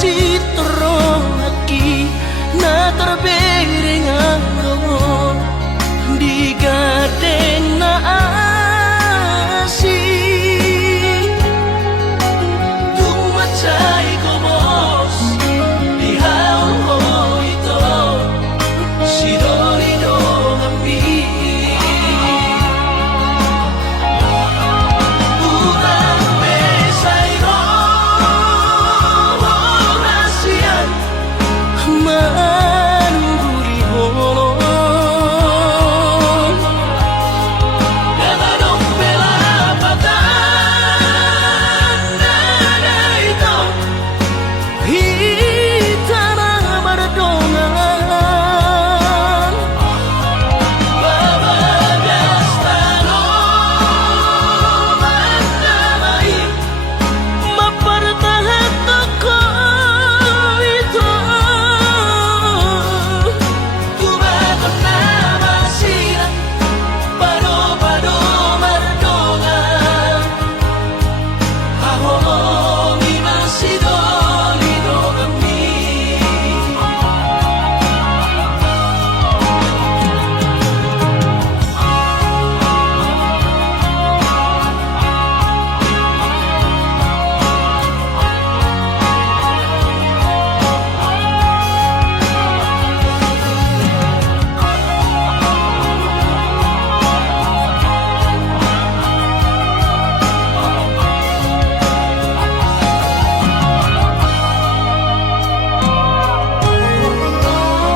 citro lagi na terbering anggo di gaden na asih tumacay ko bos di haul ito si Dorino kami urang besay ro rasian manuri holo ganadong bela patan nada ito hitana berdongan babagas talo mandamai mapertahan toko itu tubagon na masira pado-pado mardongan hahomi masidolino kami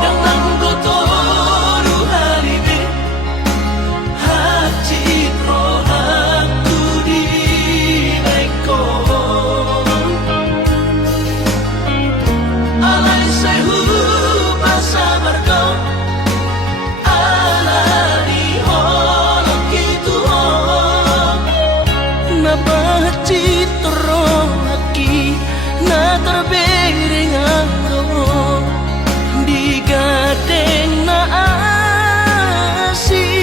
Datang kotoru halibi hak citro hakku di baikon alai sehu pasabar kau ala di holok itu napa citro lagi na terbering anggo di gaden na asih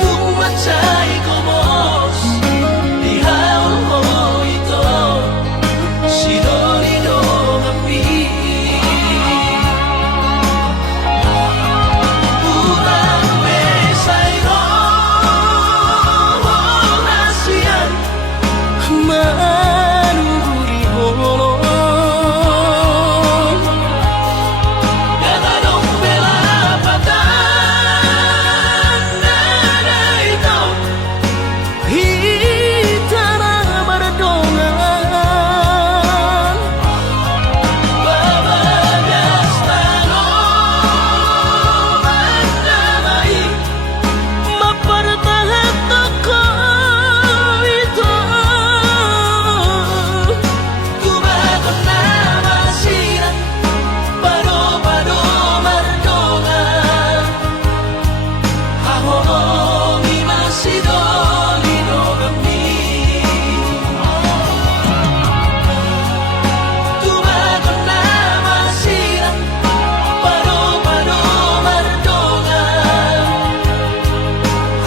tumacay ko bos di haul ito si Dorino kami urang besay ro rasian manuri holo ganadong bela patan nada ito hitana berdongan babagas talo mandamai mapertahan toko itu tubagon na masira pado-pado mardongan hahomi masidolino kami tubagon na masira pado-pado mardongan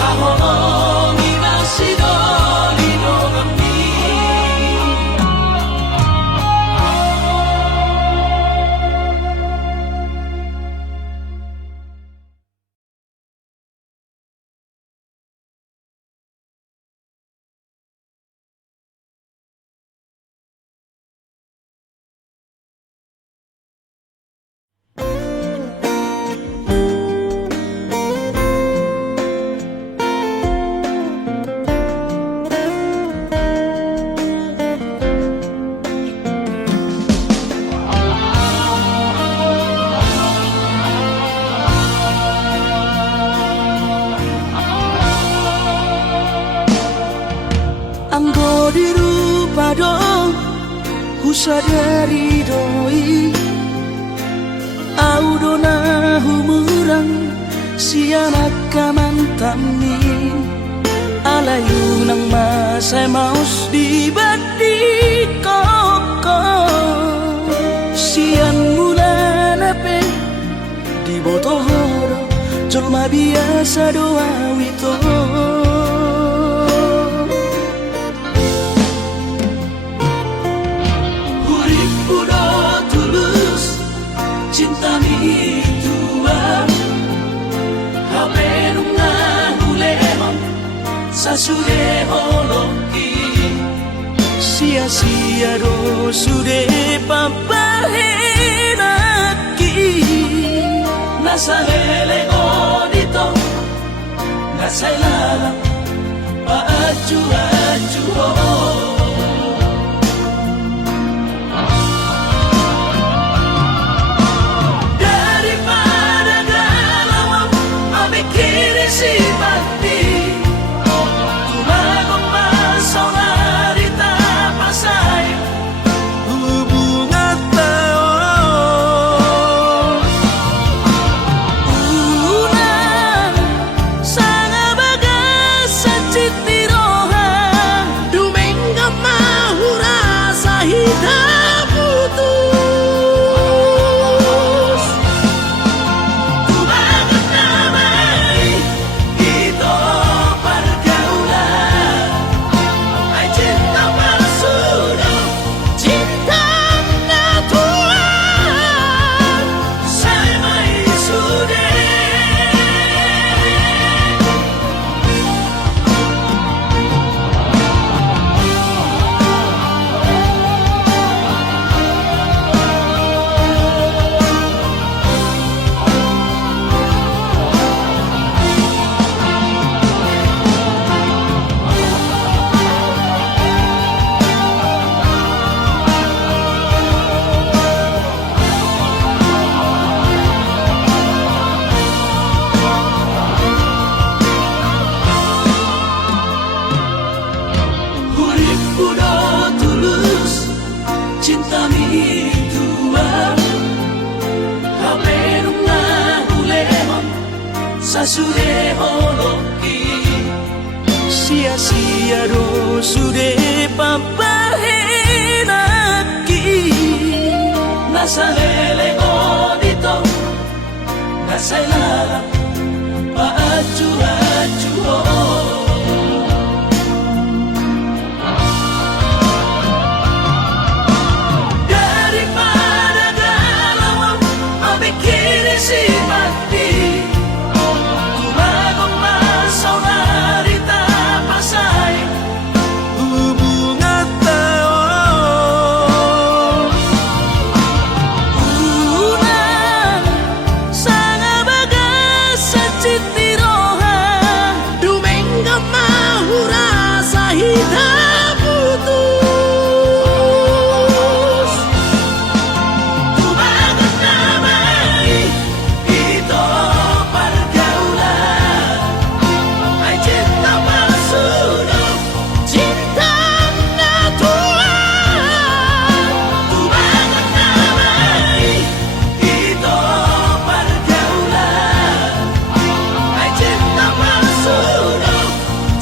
hahomi masidolino kami anggo dirupa dong husadari doi audona humurang si anak kamantami alayu nang masay maus di badi koko sian mulan ape di botohoro jolma biasa doa wito sasude holoki sia-sia do sude papahenaki nasalele odito nasailala paaju-aju daripada galau memikiri si mati tumagong masonari tapasay hubungan tao ulan sana bagas sa citirohan dumengga mahura sa hidup putus tumagot damai ito pergaulan ay cinta palsu cinta natural saya may sude Urip udah tulus cinta mi tuang hape nunga hulemon sasude holoki sia-sia do sude papahenaki nasalele odito nasailala paaju-aju daripada galau memikiri si mati tumagong masonari tapasay hubungan tao ulan sana bagas sa citirohan dumengga mahura sa hidup putus tumagot damai ito pergaulan ay cinta palsu cinta natural tumagot damai ito pergaulan ay cinta palsu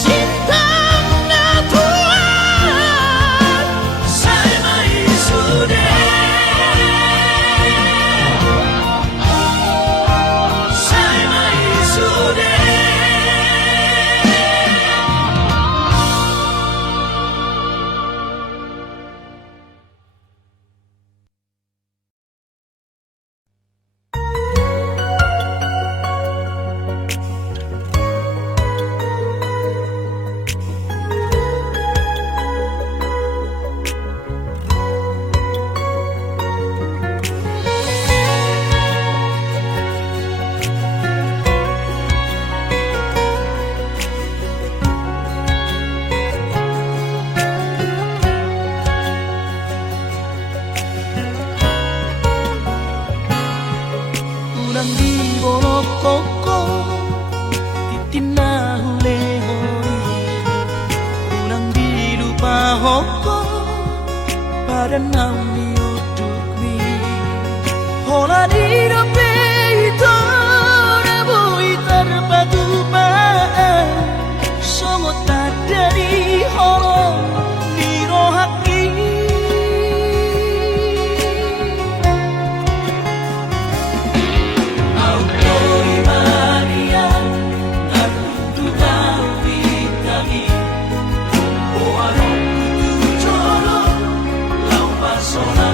cinta natural saya may sude saya may sude unang di bonokoko titinahulehoi unang di lupa hoko pada naumi udukmi hola di dope ito nabui terpatupaan songot tadari holo nirohaki Autori-Maria Naruduga Vitagi Oarong Kutu Cholo Lau Pasona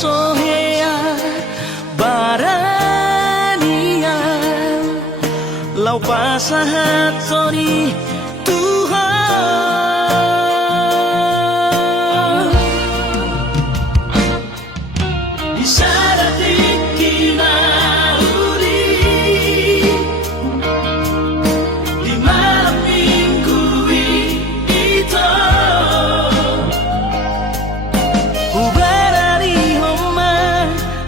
sohea barania lau pasahat tori Tuhan isarati kinauri di malam minggu itu ubarari homa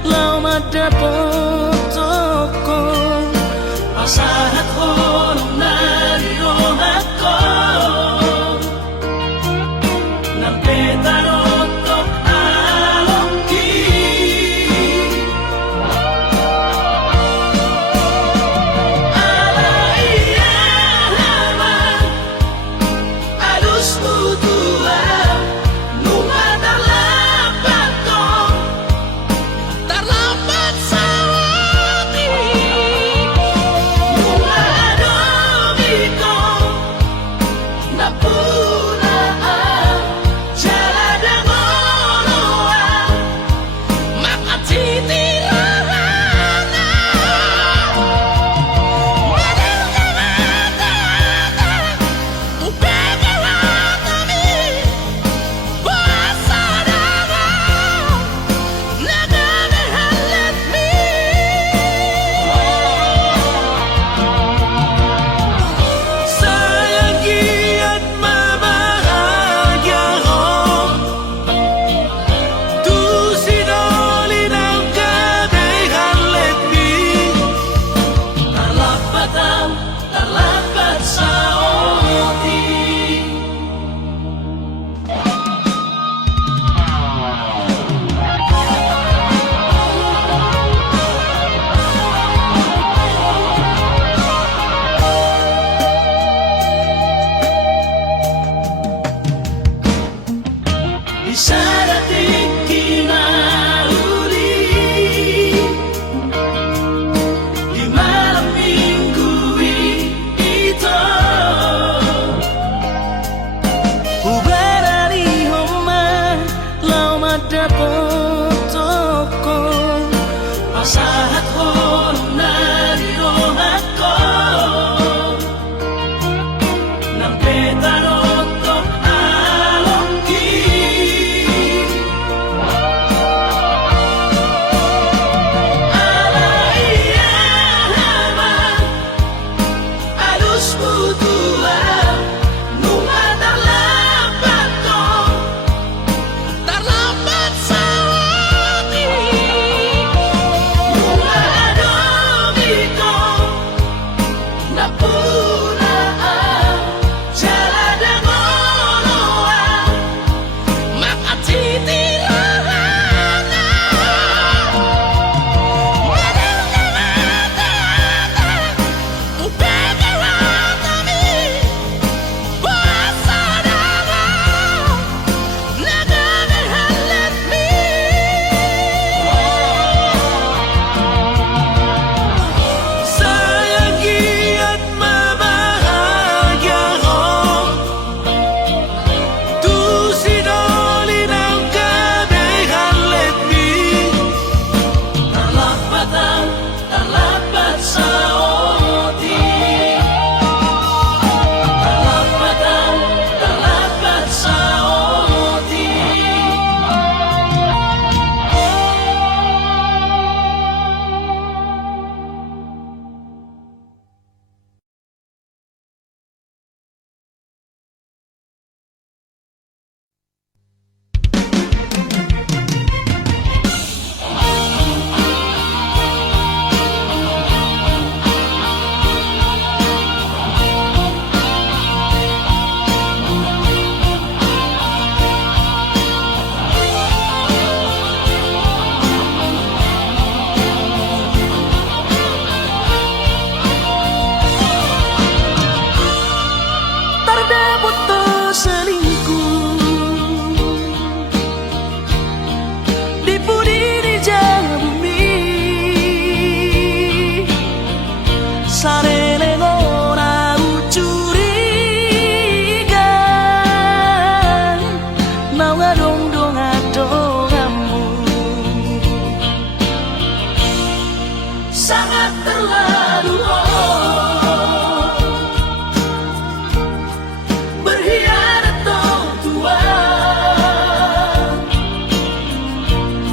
lau madapotoko pasahat honong nario ako ng petarotok alongki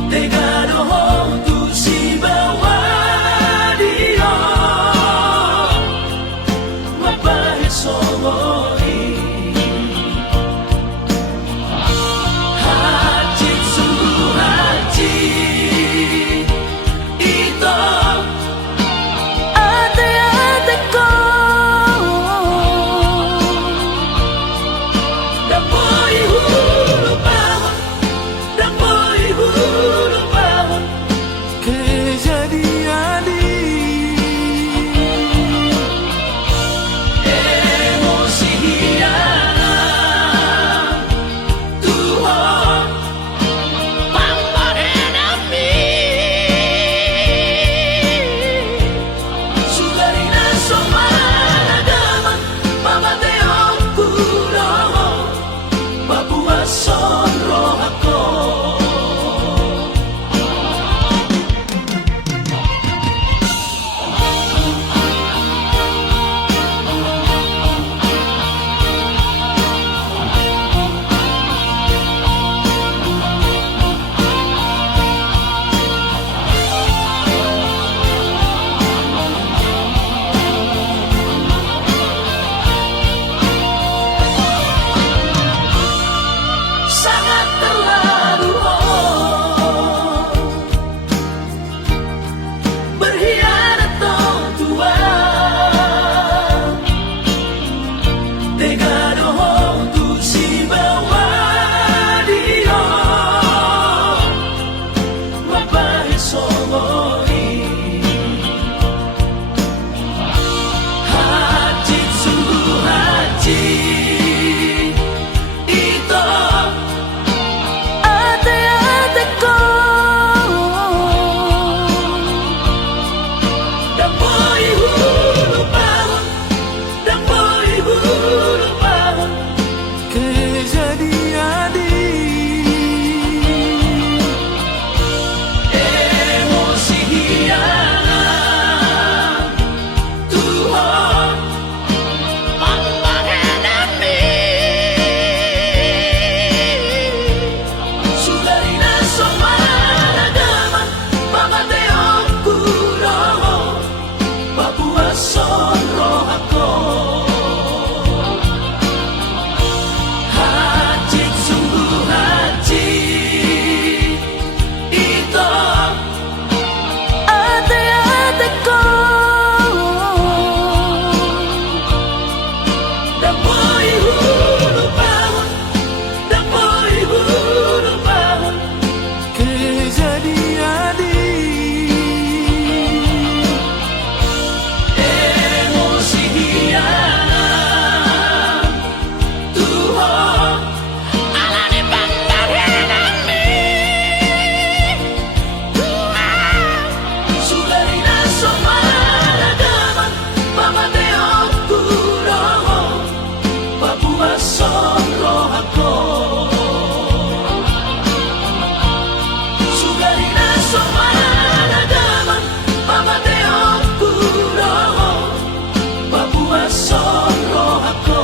Tegado tu si bawah dia mabahit sogoi haji sungguh haji itu ate-ate ko dan boy hulu bangun dan boy hulu bangun kejadian emosi hiangan Tuhan pamparenami sudarina somanagama mamateo kuroho mabuhat sonro ako sangat terlalu berkhianat dong Tuhan tegado tu si bawah dia mabahit sogoi haji sungguh haji itu ate-ate ko dan boy hulu bangun dan boy hulu bangun kejadian emosi hiangan Tuhan pamparenami sudarina somanagama mamateo kuroho mabuhat sonro ako haji sungguh haji itu ate-ate ko dan boy hulu bangun dan boy hulu bangun kejadian emosi hiangan Tuhan alane pamparenami sudarina somanagama mamateo kuroho mabuhat sonro ako sudarina somanagama mamateo kuroho mabuhat sonro ako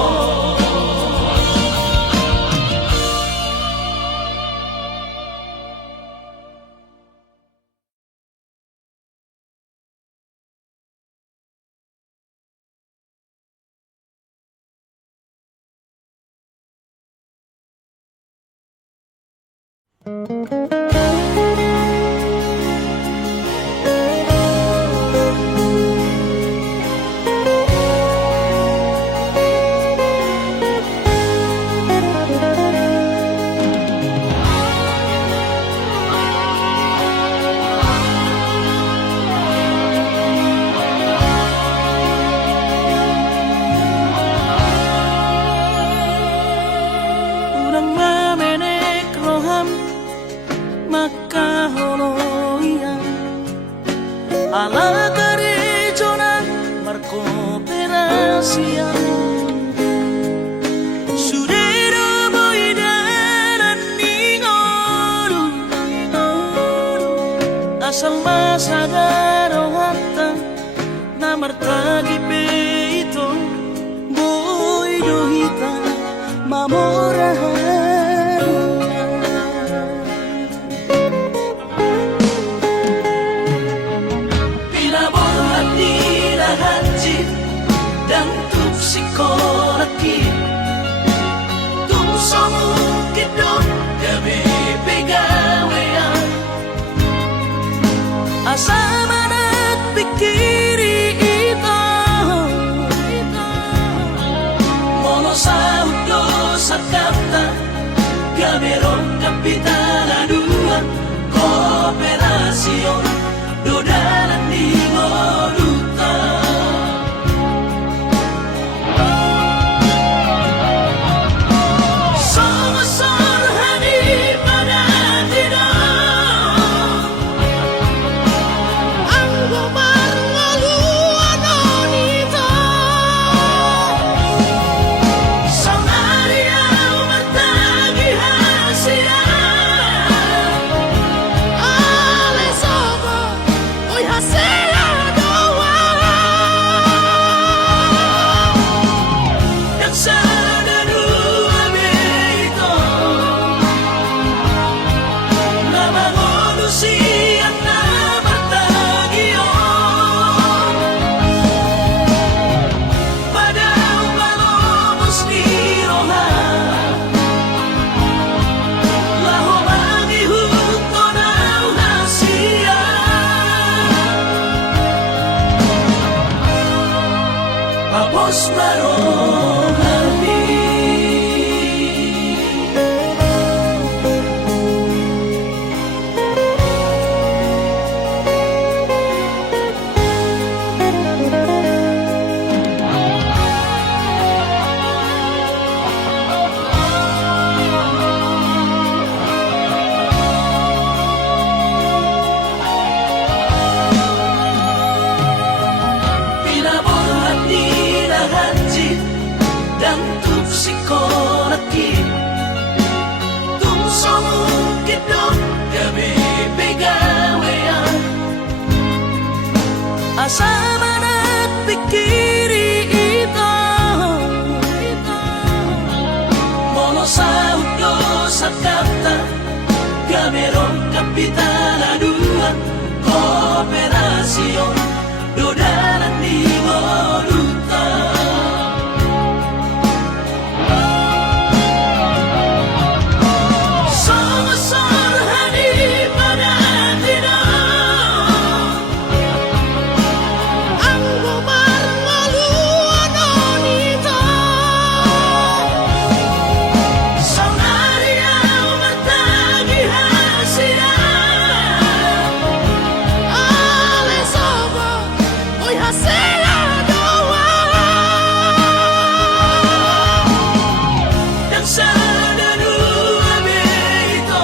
Urang mamenek roham makaholoian ala garejona markooperasian surero boidaran ningoru asal masagaro hatta namartagi peito boidohita mamorahan Kapitana Dua Kooperasion Dodalan di Moduta Somasor hani pada tidak Anggo marngalu anonita Sangaria matagi hasia Ale sobo oi hasia doa Yang sada dua beito Nama manusia nama tagio Pada umalobos di roha Laho mangihuto na hasia Tapos marohani Pinaborhat ni nahanjit Dan tuksikolakin Tung somukit dong gabi pegawean Asa manat pikiri ito Mono sa udlo sa kapta Gamerong Kapitana Dua Kooperasion Dodalan di Moduta Somasor hani pada tidak Anggo marngalu anonita Sangaria matagi hasia Ale sobo oi hasia doa Yang sada dua beito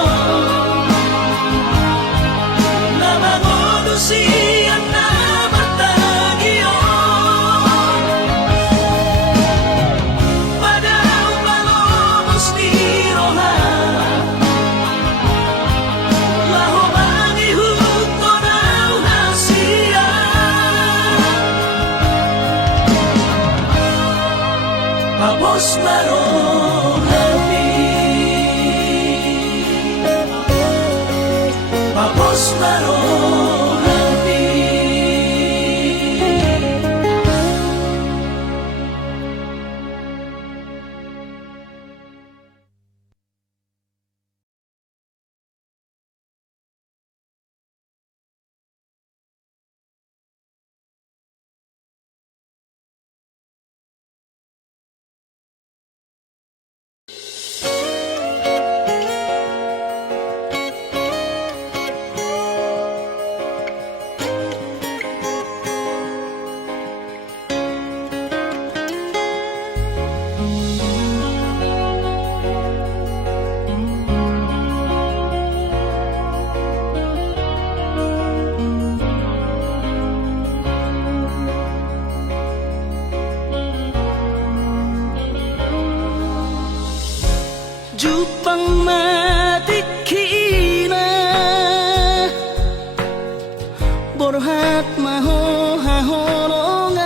Nama manusia nama tagio Pada umalobos di roha Laho mangihuto na hasia Tapos marohani Tapos marohani Jupang matikina Borhat maho hahonongan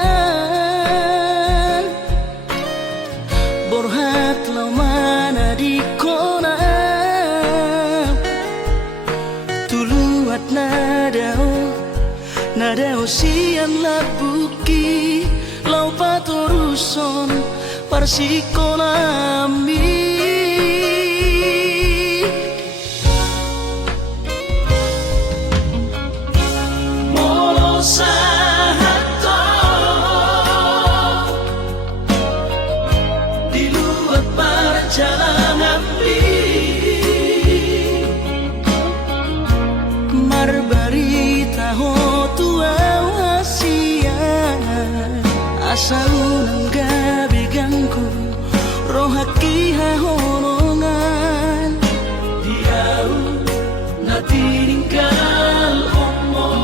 Borhat laumana di kona Tuluat nadao sian labuki Lau patoruson parsikonami Di luar perjalanan asa unang gabi gangku roh haki hahonongan diau na tininggal mo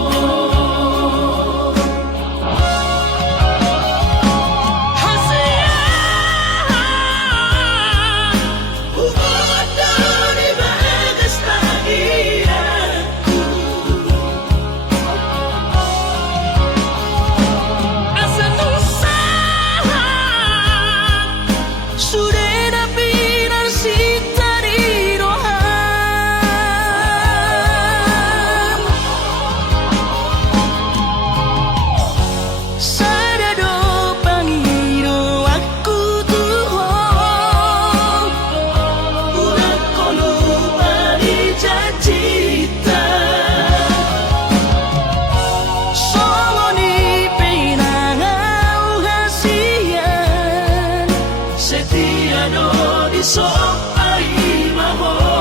so ay maho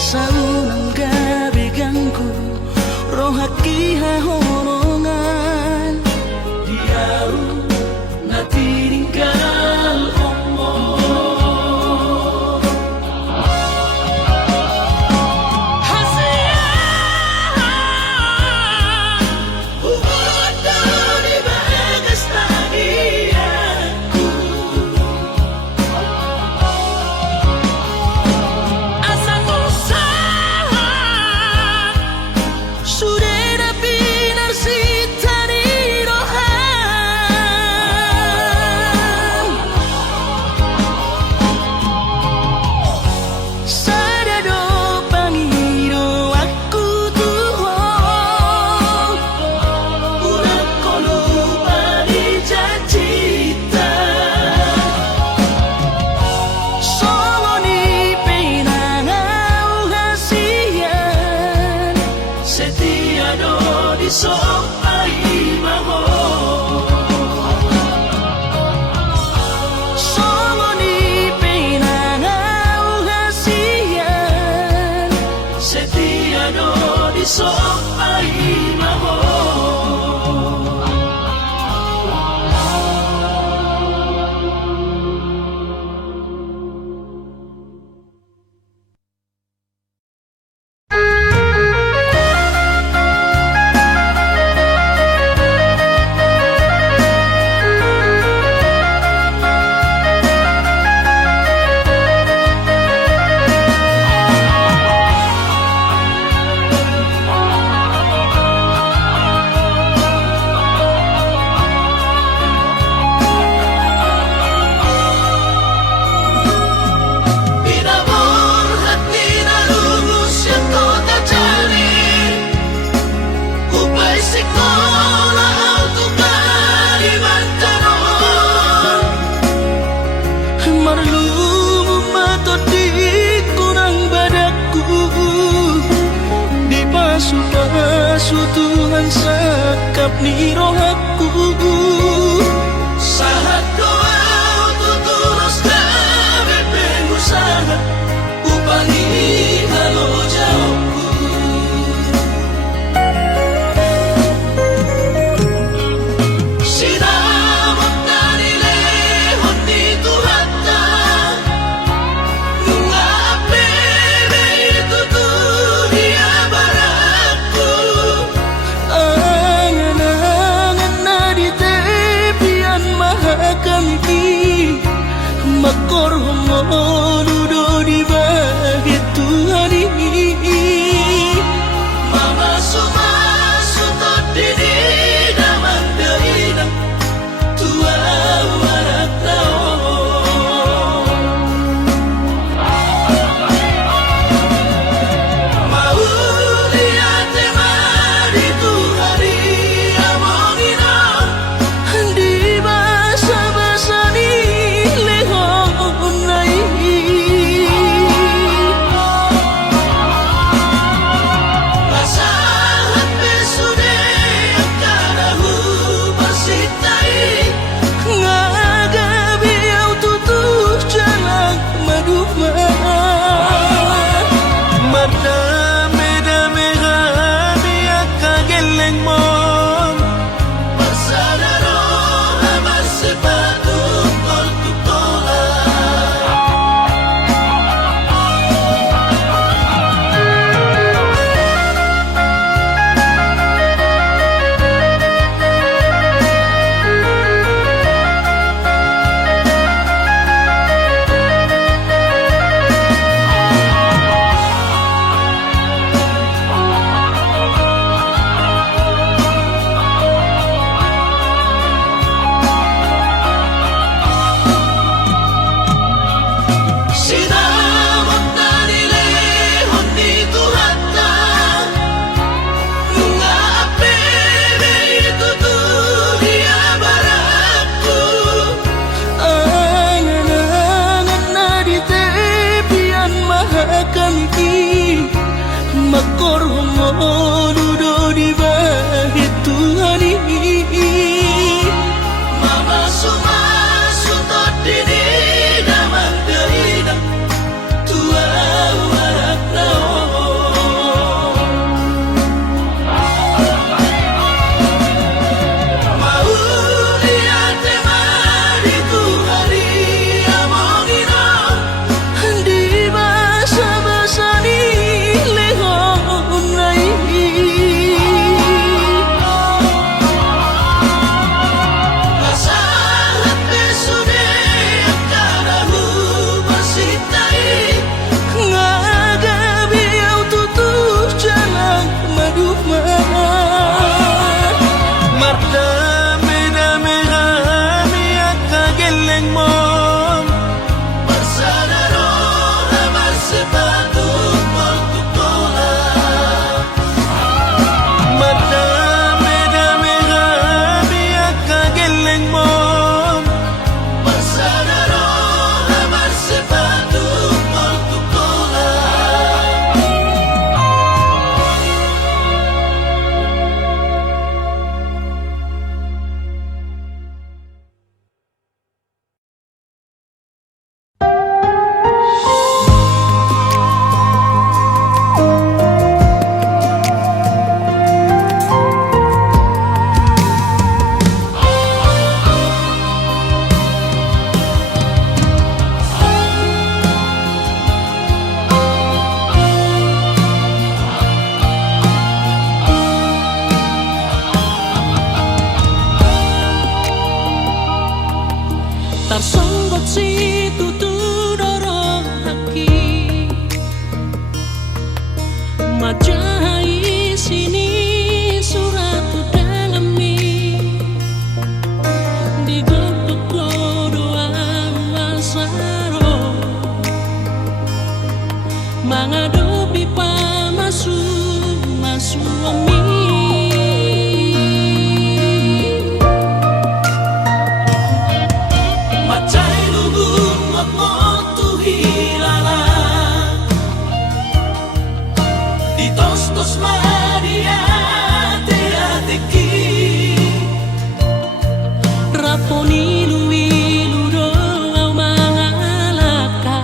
asa unang gabi gangku roh haki hahonongan diau na tininggal mo so ay maho Songoni pinangaw hasiyan Setiano di so ay maho Tuhan sakap ni rohaku sahat doa tuturus kami pengusaha upangi halo jauhku sinamot na nilehon ni Tuhata nung apebe itutunia baraku makor homo dudo di bagi Tuhan ini menghadapi pamasu omi. Macai lugun ngot tu hilala di tos maria te ateki raponi lui ludo au mangalaka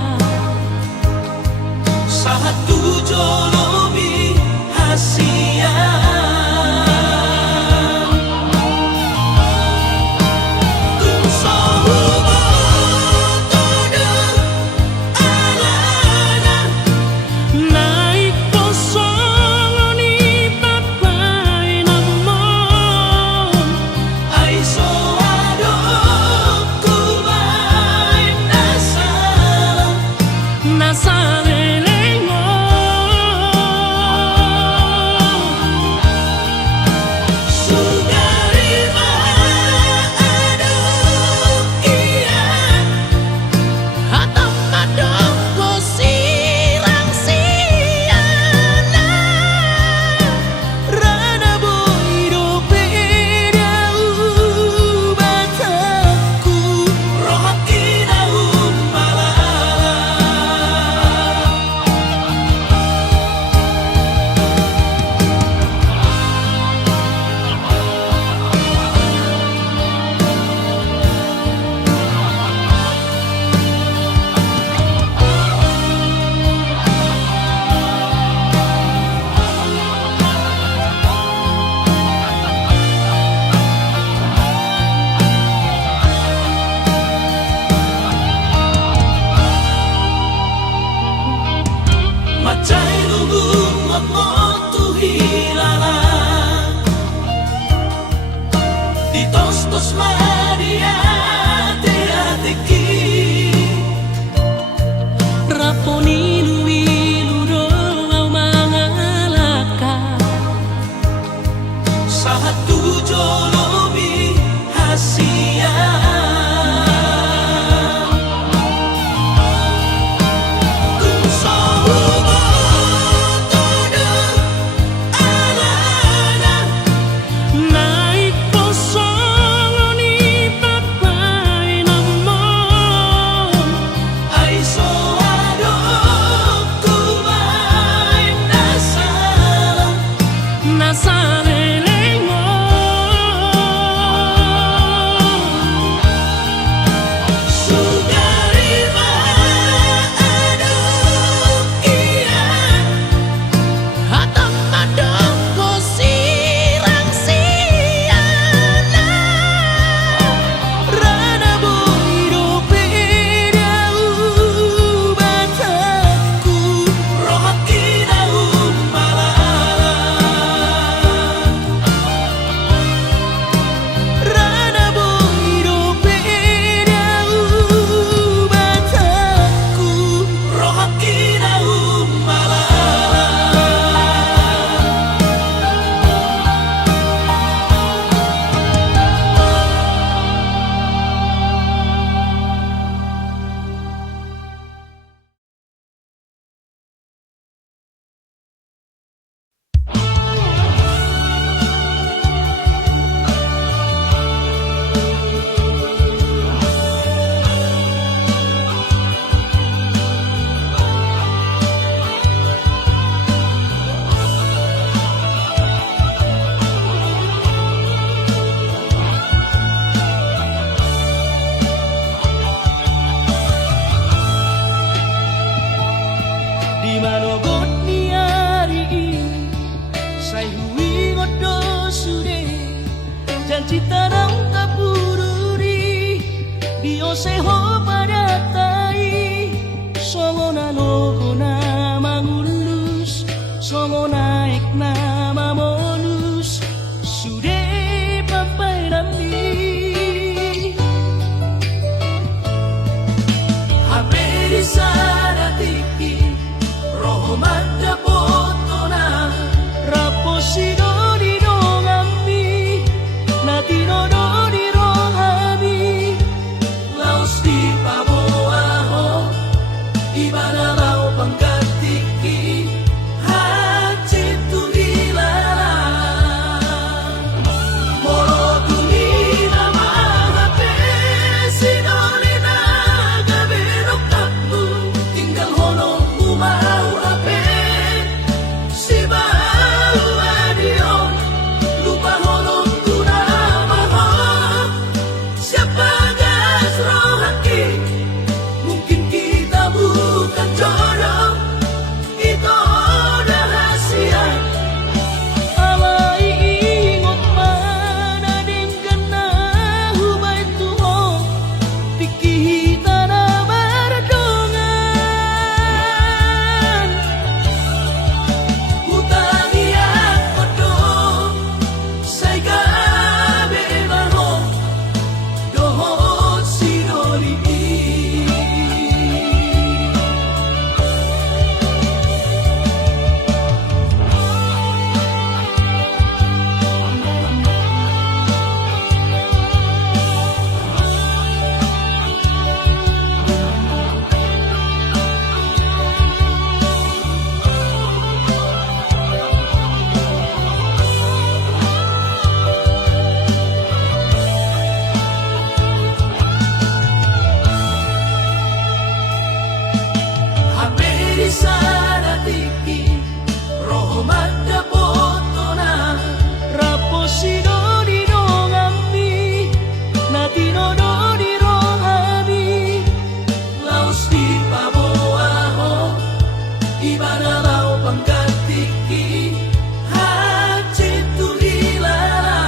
sahat tu jolomi hasia Macai lugun ngot tu hilala di tos maria te ateki raponi lui ludo au mangalaka sahat tu jolomi hasia Cita nang kapururi Dio seho pada tai Songo na logo na mangulus Songo naik na mamolus Sude papai nami Hape di sana tiki Roho mata potona Raposido Laos di Paboaho Ibana lau pangkatik di sana tiki roho madda botona raposino di nongambi natino do di rohami laus di paboaho ibana lau pangkatiki hacitu hilala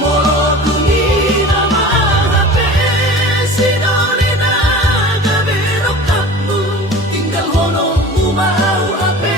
molo tunina mahape sinolina gabero kapu tinggal hono umau ape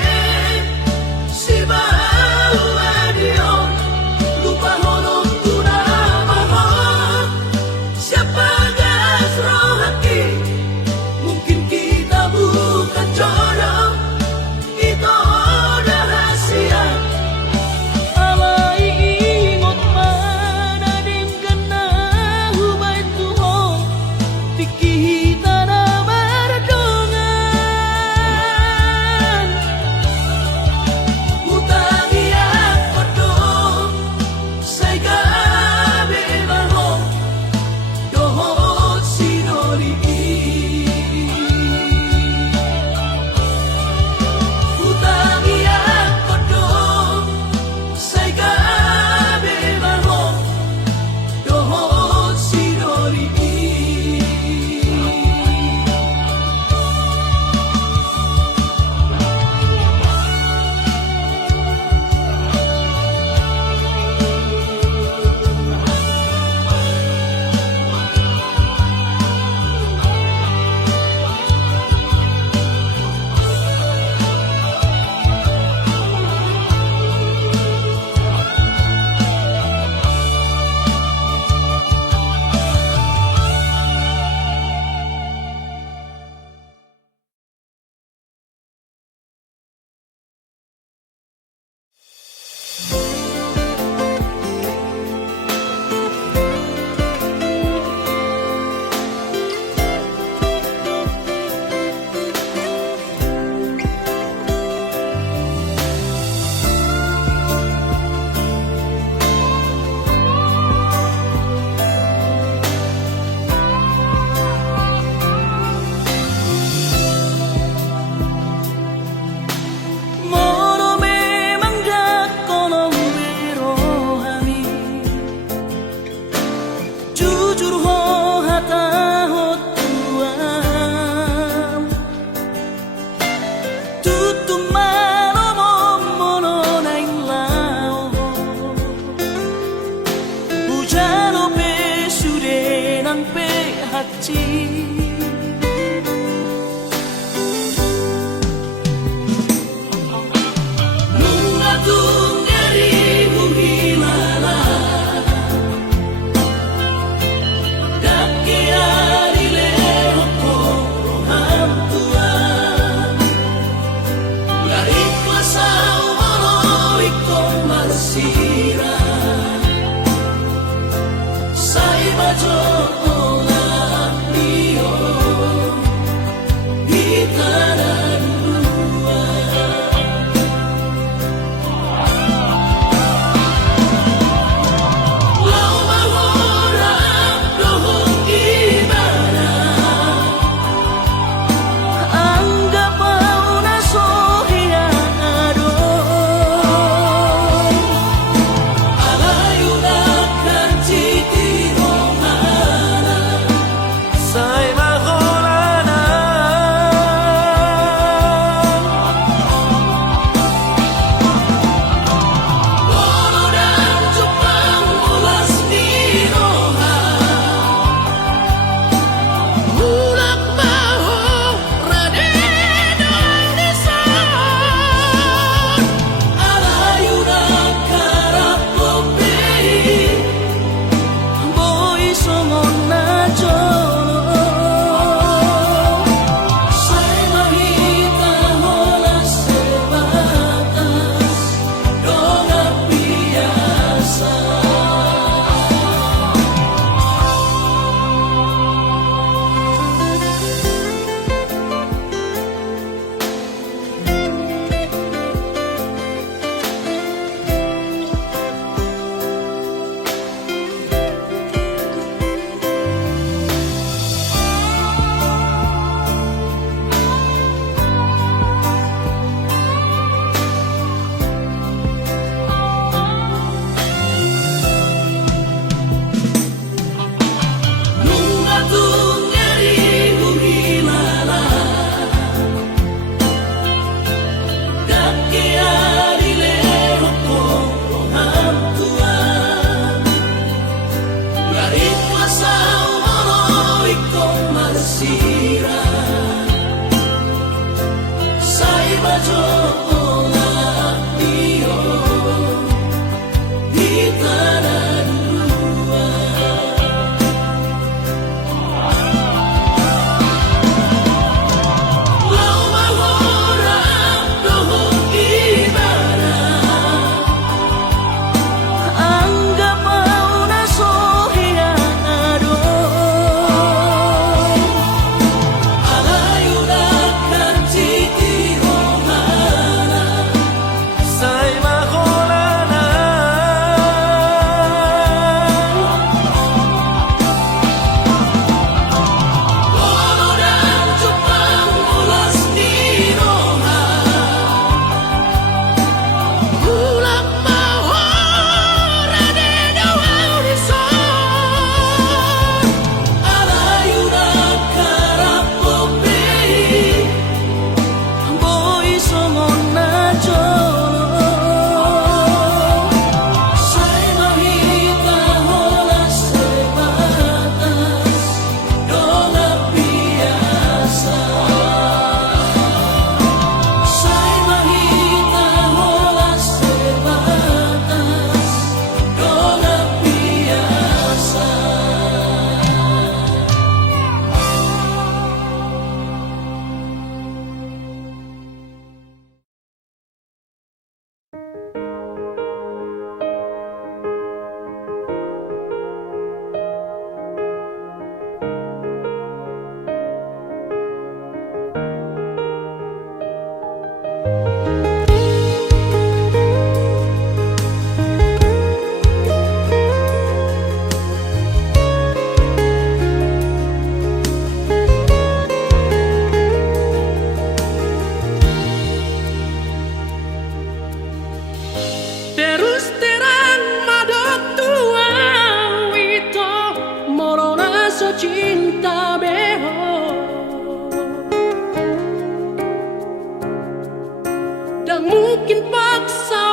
mungkin paksa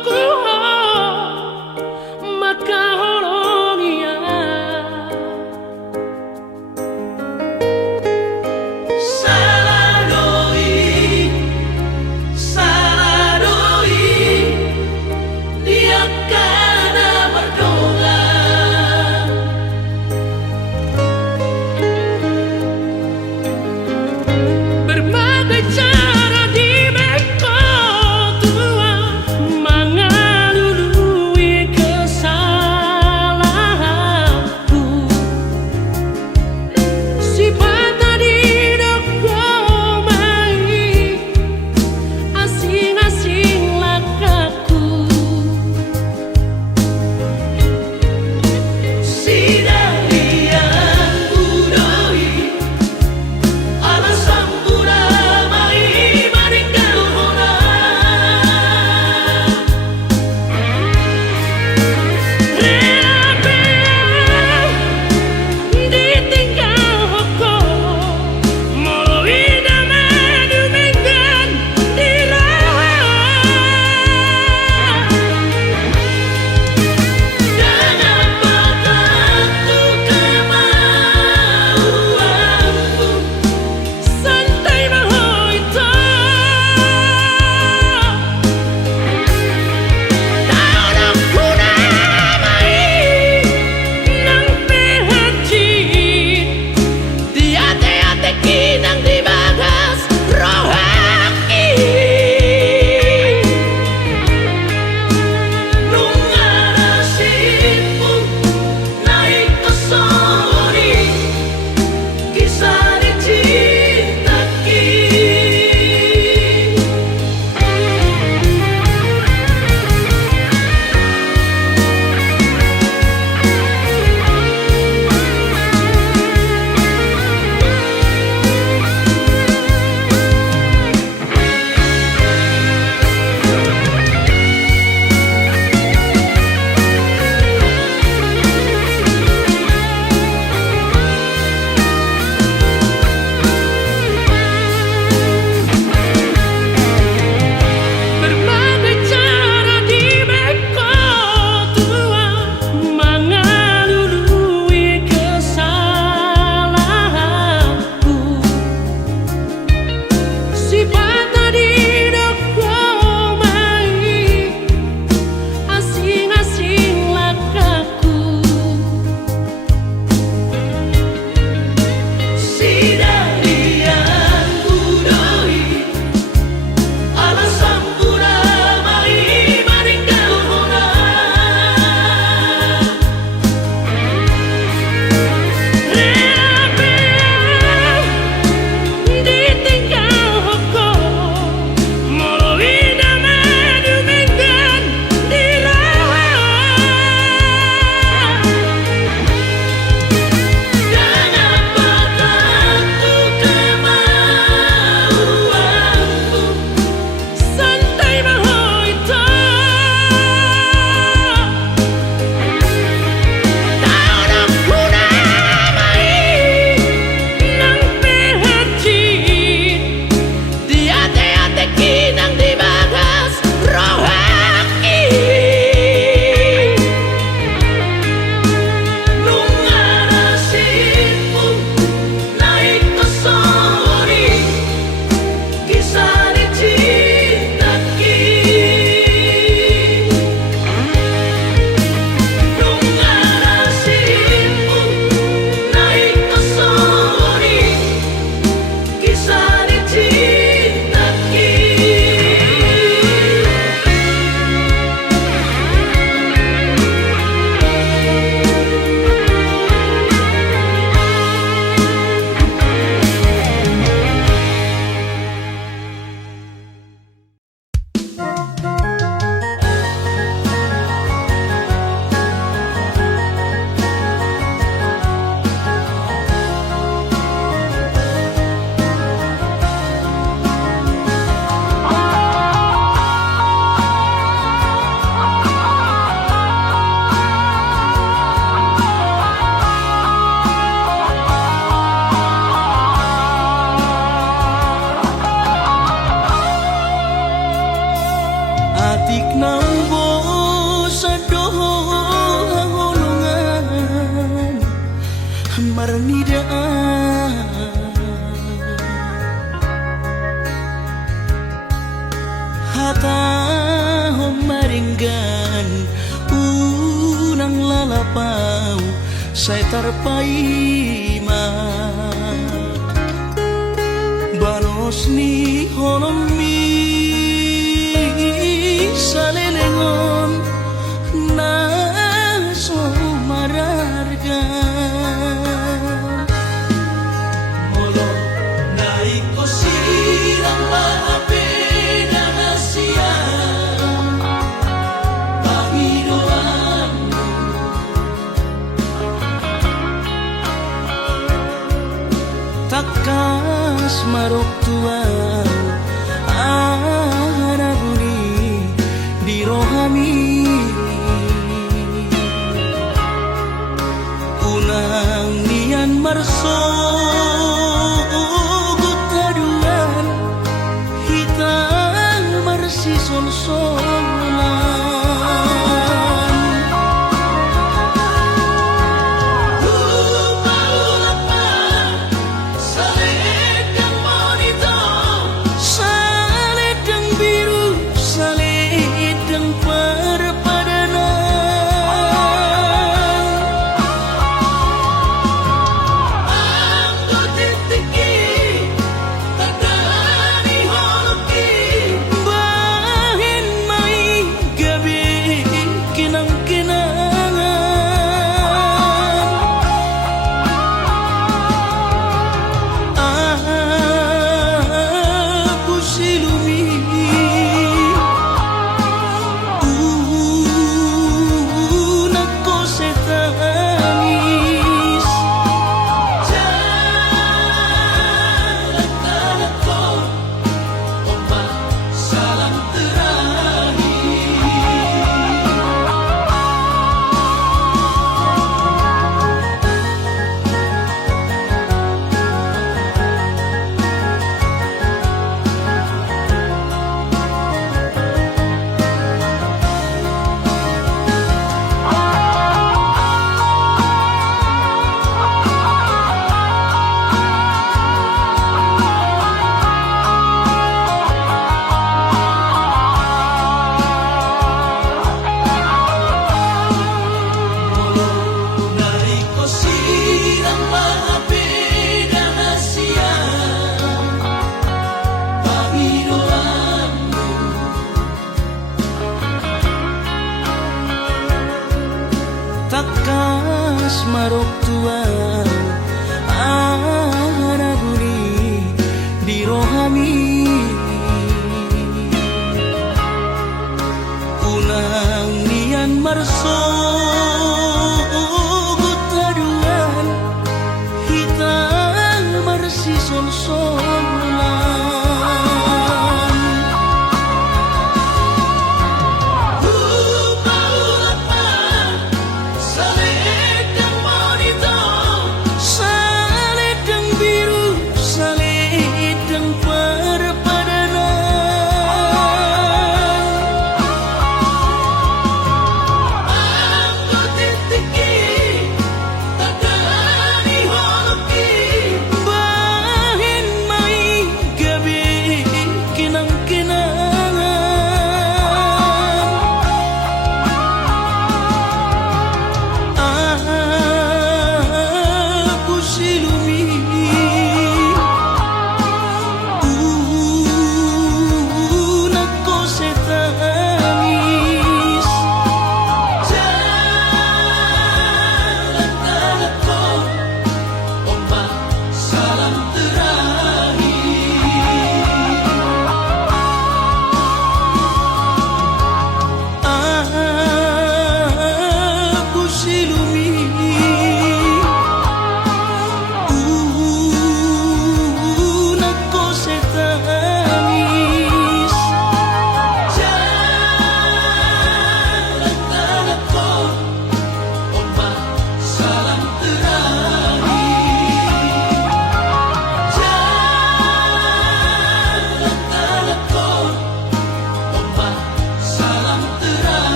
ku maka holong ya salah doi dia kada berdoa berbagai cara dibeko pau saya terpaima banos ni holomi salelengon na so mararga molo naiko sirang maape na nasya Panginoon takas marok tuan anabuni di rohami unang nian marso gutaduan hitang marsi sol-solan takas marok tuan anabuni di rohami unang nian marso gutaduan hitang marsi sol-solan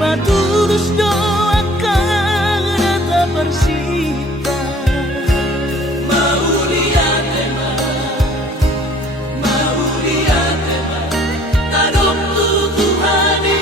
Patulus doakan tak bersita. Mau lihat tema tadok tu Tuhani.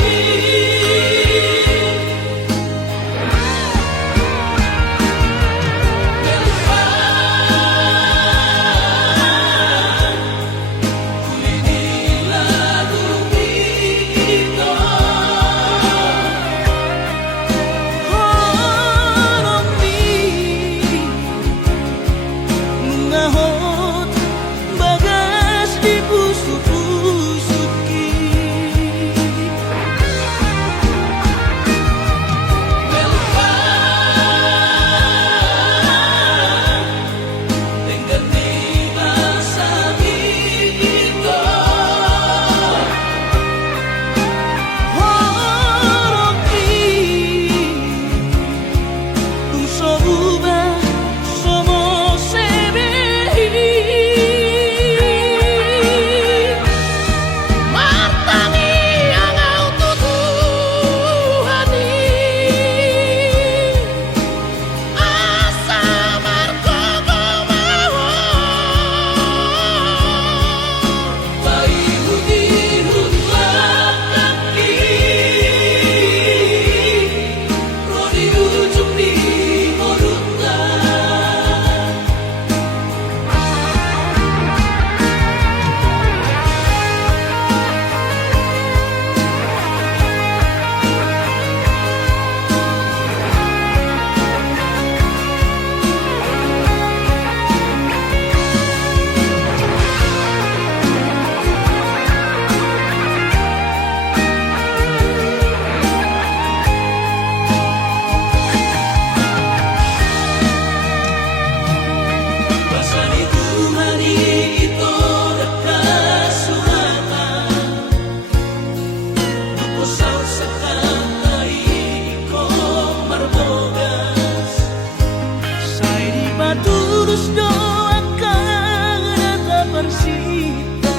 Patulus doakan tak bersita.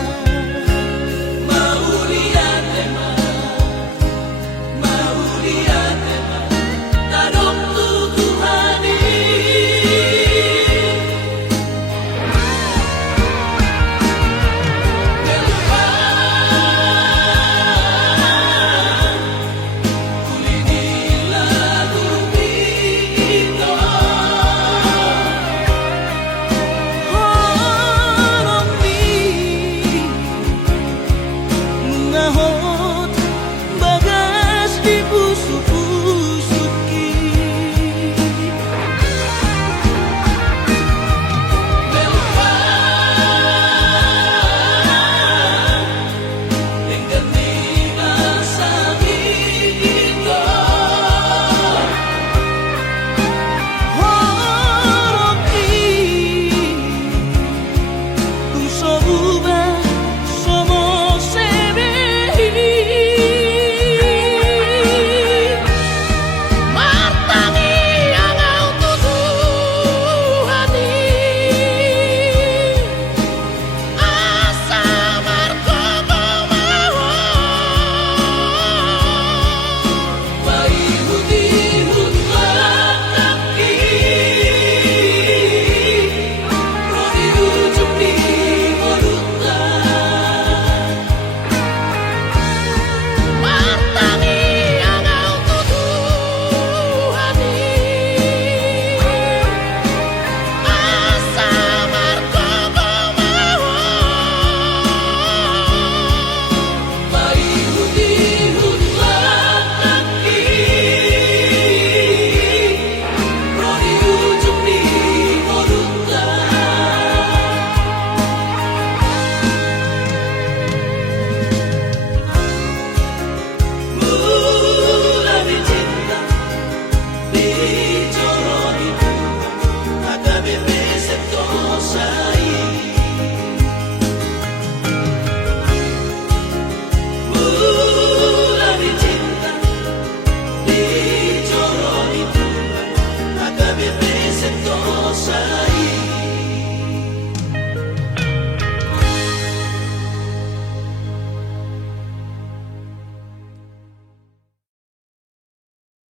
Mau lihat tema tadok tu Tuhani. Bagas di busuk